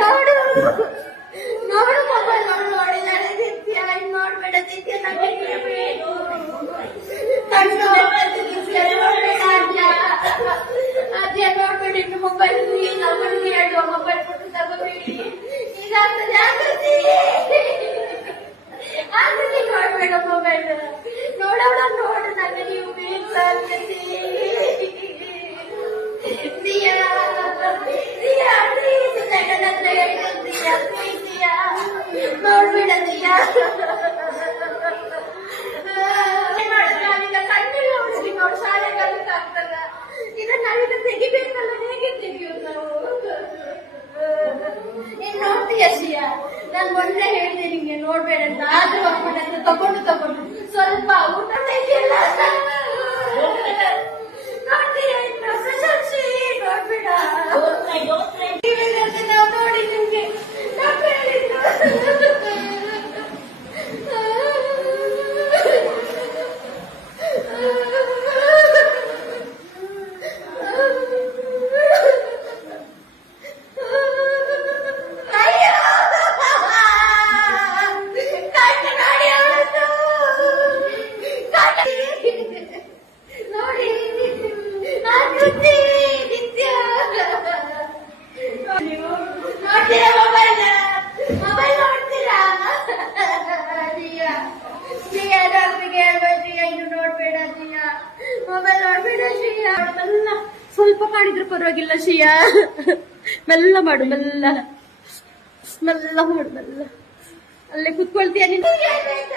ನೋಡು ನೋಡು ಮೊಬೈಲ್ ನೋಡಿದಾಳೆ ದಿತ್ಯ ಇನ್ ನೋಡ್ಬೇಡ ದಿತ್ಯ ಅಜ್ಜ ನೋಡ್ಬೇಡ ಇನ್ನು ಮೊಬೈಲ್ ನಮ್ಮನಿಗೆ ಹೇಳುವ ಮೊಬೈಲ್ ಕೊಟ್ಟು ತಗೋಬೇಡಿ ಇದಾಗ್ತದೆ ಆಕೃತಿ ಆಕೃತಿ ನೋಡ್ಬೇಡ ಮೊಬೈಲ್ ನೋಡೋಣ ನೋಡು ನನಗೆ ನೀವು ಬೇಕು ಆಕೃತಿ ದಿಯಾ ದಿಯಾ ಪ್ಲೀಸ್ ನನ್ನ ಹತ್ರ ಹೇಳ್ತೀಯಾ ಪ್ಲೀಸ್ ದಿಯಾ ನೋಡ್ಬೇಡ ದಿಯಾ ನಾನೀಗ ಕಣ್ಣಲ್ಲಿ ಹೊಡಿಸಿ ನೋಡು ಶಾಲೆಗೆ ಆಗ್ತದ ಇದನ್ನ ನಾವೀಗ ತೆಗಿಬೇಕಲ್ಲ ಹೇಗೆ ತೆಗಿಯೋದು ನಾವು ನೀನ್ ನೋಡ್ತೀಯ ಶ್ರೀಯಾ ನಾನು ಮೊನ್ನೆ ಹೇಳಿದೆ ನಿಂಗೆ ನೋಡ್ಬೇಡ ಅಂತ ಆದ್ರೂ ಅಪ್ಪನ ತಗೊಂಡು ಸ್ವಲ್ಪ ಊಟ ತೆಗಿಯಲ್ಲ ನೋಡ್ತೀಯ ಇನ್ನು ಪ್ರಶಂಸಿ ನೋಡ್ಬೇಡ ನಾವು ನೋಡಿ ನಿಮ್ಗೆ ಸ್ವಲ್ಪ ಮಾಡಿದ್ರು ಪರವಾಗಿಲ್ಲ ಶ್ರೀಯಾ ಮೆಲ್ಲ ಮಾಡು ಮೆಲ್ಲ ಮೆಲ್ಲ ಮಾಡು ಮೆಲ್ಲ ಅಲ್ಲೇ ಕುತ್ಕೊಳ್ತೀಯ ನೀನು ಹೇಳಿದೆ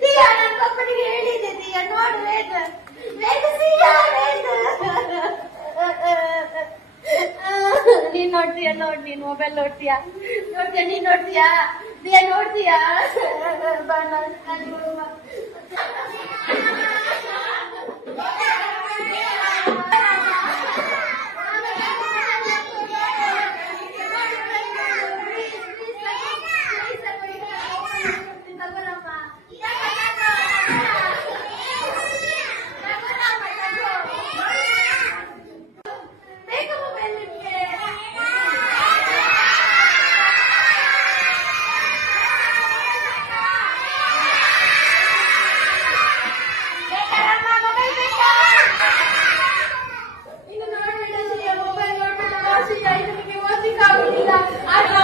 ದಿಯಾ ನೋಡು ನೀನ್ ನೋಡ್ತೀಯ ನೋಡ್ ನೀನ್ ಮೊಬೈಲ್ ನೋಡ್ತೀಯಾ ನೀನ್ ನೋಡ್ತೀಯಾ ದಿಯಾ ನೋಡ್ತೀಯಾ I